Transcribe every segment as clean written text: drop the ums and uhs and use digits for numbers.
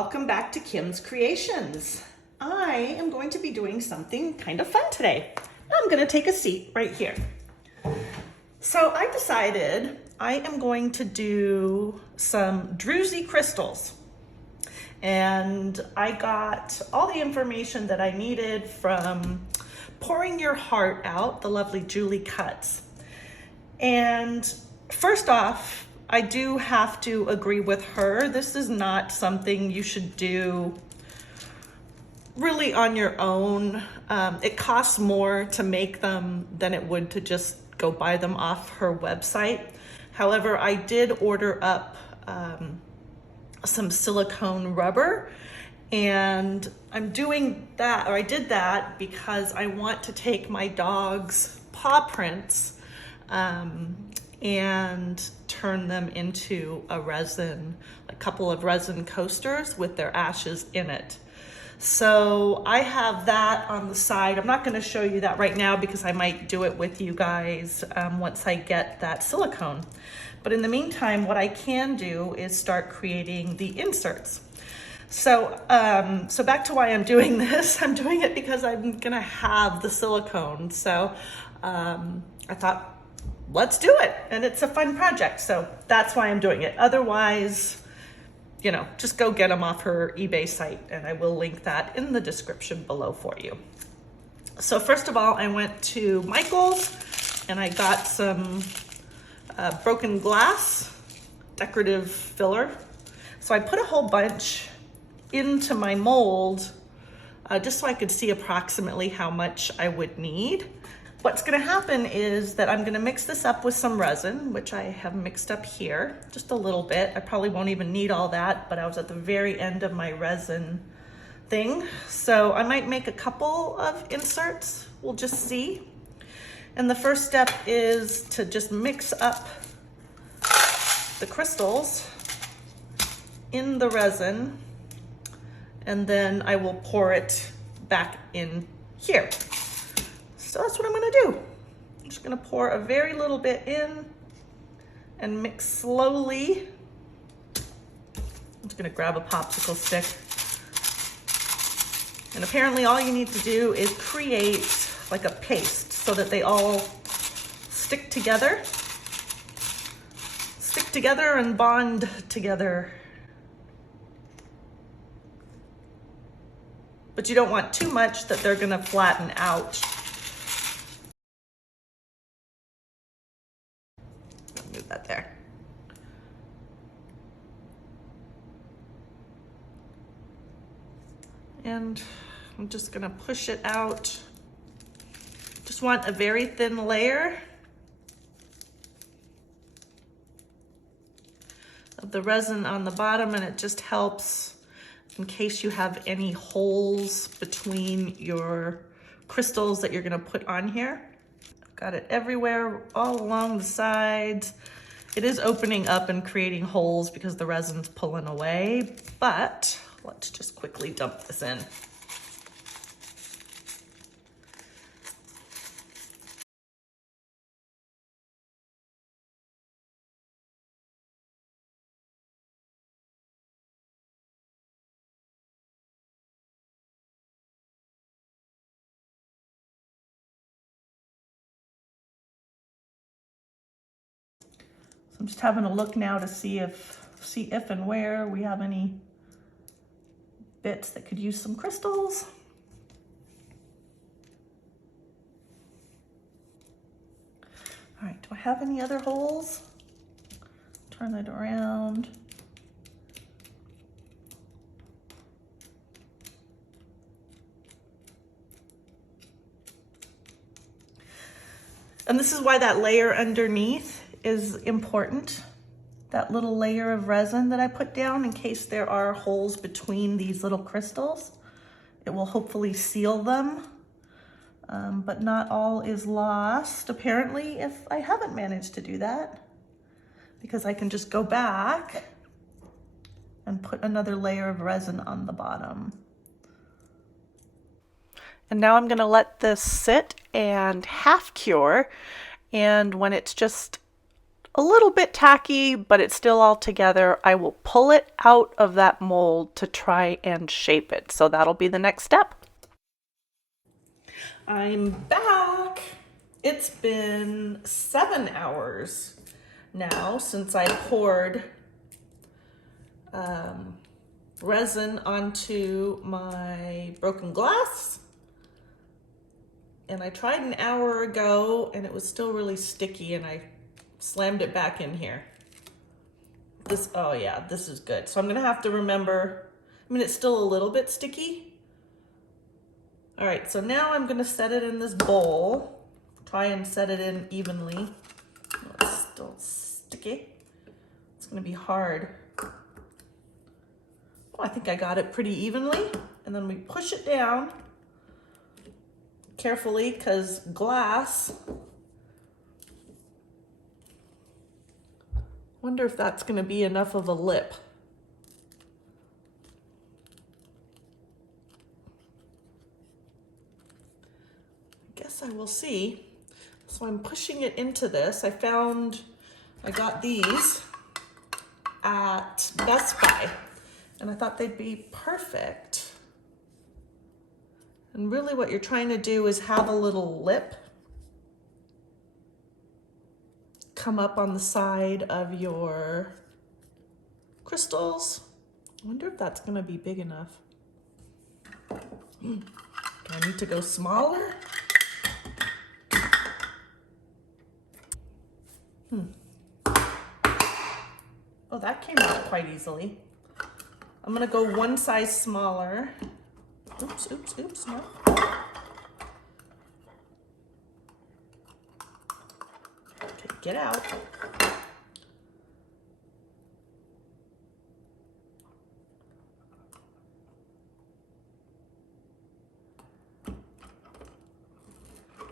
welcome back to Kim's Creations. I am going to be doing something kind of fun today. I'm going to take a seat right here. So I decided I am going to do some druizy crystals. And I got all the information that I needed from Pouring Your Heart Out, the lovely Julie Cuts. And first off, I do have to agree with her. This is not something you should do really on your own. It costs more to make them than it would to just go buy them off her website. However, I did order up some silicone rubber, and I'm doing that, or I did that because I want to take my dog's paw prints and turn them into a couple of resin coasters with their ashes in it. So I have that on the side. I'm not going to show you that right now because I might do it with you guys once I get that silicone. But in the meantime, what I can do is start creating the inserts. So back to why I'm doing this. I'm doing it because I'm gonna have the silicone. So I thought, let's do it. And it's a fun project. So that's why I'm doing it. Otherwise, you know, just go get them off her eBay site, and I will link that in the description below for you. So first of all, I went to Michael's and I got some broken glass decorative filler. So I put a whole bunch into my mold just so I could see approximately how much I would need. What's gonna happen is that I'm gonna mix this up with some resin, which I have mixed up here, just a little bit. I probably won't even need all that, but I was at the very end of my resin thing. So I might make a couple of inserts, we'll just see. And the first step is to just mix up the crystals in the resin, and then I will pour it back in here. So that's what I'm gonna do. I'm just gonna pour a very little bit in and mix slowly. I'm just gonna grab a popsicle stick. And apparently all you need to do is create like a paste so that they all stick together and bond together. But you don't want too much that they're gonna flatten out. Move that there. And I'm just gonna push it out. Just want a very thin layer of the resin on the bottom, and it just helps in case you have any holes between your crystals that you're gonna put on here. I've got it everywhere, all along the sides. It is opening up and creating holes because the resin's pulling away, but let's just quickly dump this in. I'm just having a look now to see if and where we have any bits that could use some crystals. All right, do I have any other holes? Turn it around. And this is why that layer underneath is important. That little layer of resin that I put down in case there are holes between these little crystals. It will hopefully seal them, but not all is lost apparently if I haven't managed to do that, because I can just go back and put another layer of resin on the bottom. And now I'm gonna let this sit and half cure, and when it's just a little bit tacky, but it's still all together. I will pull it out of that mold to try and shape it. So that'll be the next step. I'm back. It's been 7 hours now since I poured resin onto my broken glass. And I tried an hour ago and it was still really sticky, and I slammed it back in here. Oh yeah, this is good. So I'm gonna have to remember, I mean, it's still a little bit sticky. All right, so now I'm gonna set it in this bowl. Try and set it in evenly. Oh, it's still sticky. It's gonna be hard. Oh, I think I got it pretty evenly. And then we push it down carefully, because glass. Wonder if that's gonna be enough of a lip. I guess I will see. So I'm pushing it into this. I got these at Best Buy, and I thought they'd be perfect. And really what you're trying to do is have a little lip come up on the side of your crystals. I wonder if that's gonna be big enough. Do I need to go smaller? Oh, that came out quite easily. I'm gonna go one size smaller. Oops, oops, oops, no. Okay, get out.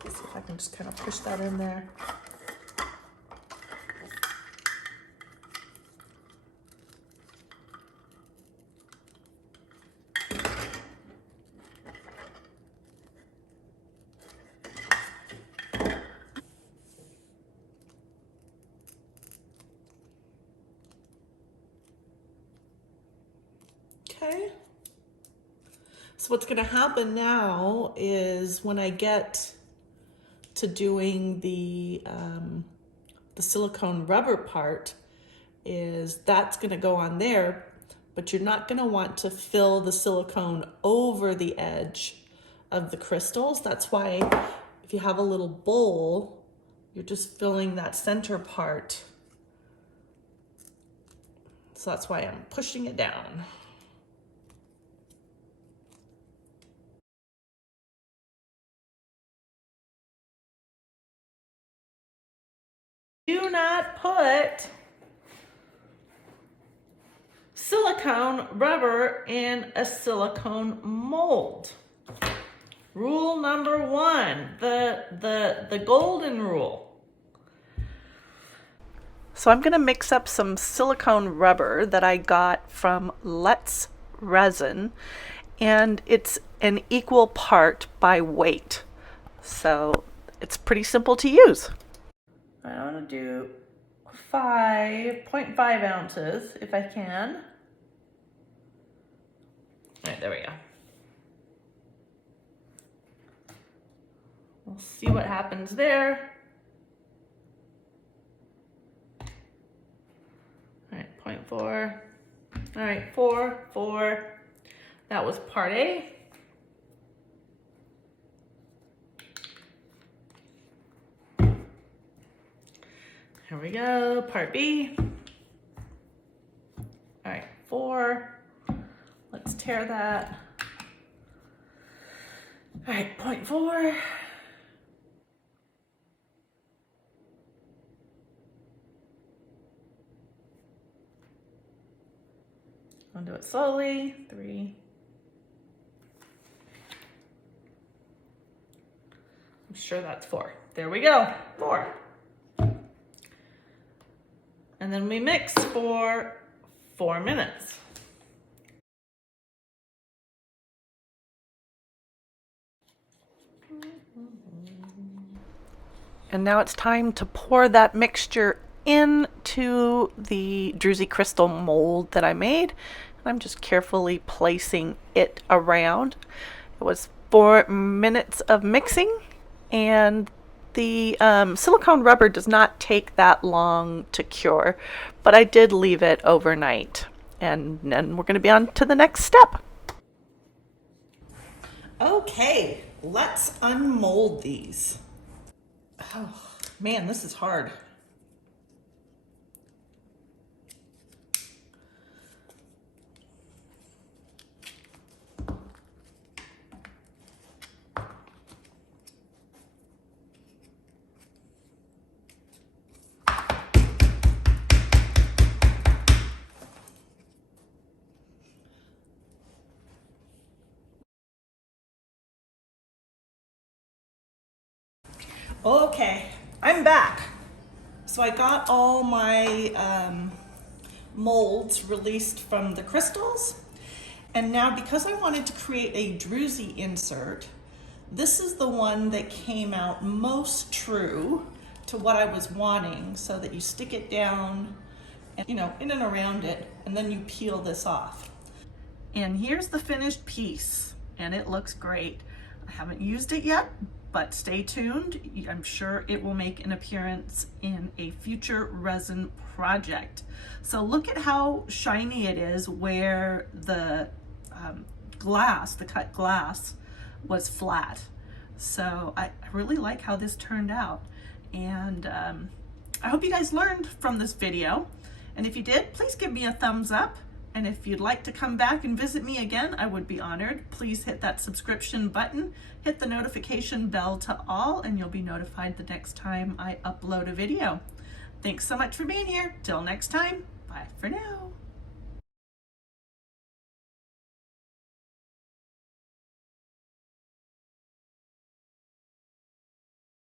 Let's see if I can just kind of push that in there. Okay. So what's gonna happen now is when I get to doing the silicone rubber part, is that's gonna go on there, but you're not gonna want to fill the silicone over the edge of the crystals. That's why if you have a little bowl, you're just filling that center part. So that's why I'm pushing it down. Do not put silicone rubber in a silicone mold. Rule number 1, the golden rule. So I'm going to mix up some silicone rubber that I got from Let's Resin, and it's an equal part by weight. So it's pretty simple to use. I want to do 5.5 ounces if I can. All right, there we go. We'll see what happens there. All right, 0.4. All right, 4. That was part A. Here we go, part B. All right, 4. Let's tear that. All right, 0.4. I'll do it slowly. 3. I'm sure that's 4. There we go, 4. And then we mix for 4 minutes. And now it's time to pour that mixture into the druizy crystal mold that I made. I'm just carefully placing it around. It was 4 minutes of mixing, and the silicone rubber does not take that long to cure, but I did leave it overnight. And then we're going to be on to the next step. Okay, let's unmold these. Oh, man, this is hard. Okay, I'm back. So I got all my molds released from the crystals. And now, because I wanted to create a druizy insert, this is the one that came out most true to what I was wanting, so that you stick it down and, in and around it, and then you peel this off. And here's the finished piece, and it looks great. I haven't used it yet, but stay tuned. I'm sure it will make an appearance in a future resin project. So look at how shiny it is where the the cut glass was flat. So I really like how this turned out. And I hope you guys learned from this video. And if you did, please give me a thumbs up. And if you'd like to come back and visit me again, I would be honored. Please hit that subscription button, hit the notification bell to all, and you'll be notified the next time I upload a video. Thanks so much for being here. Till next time, bye for now.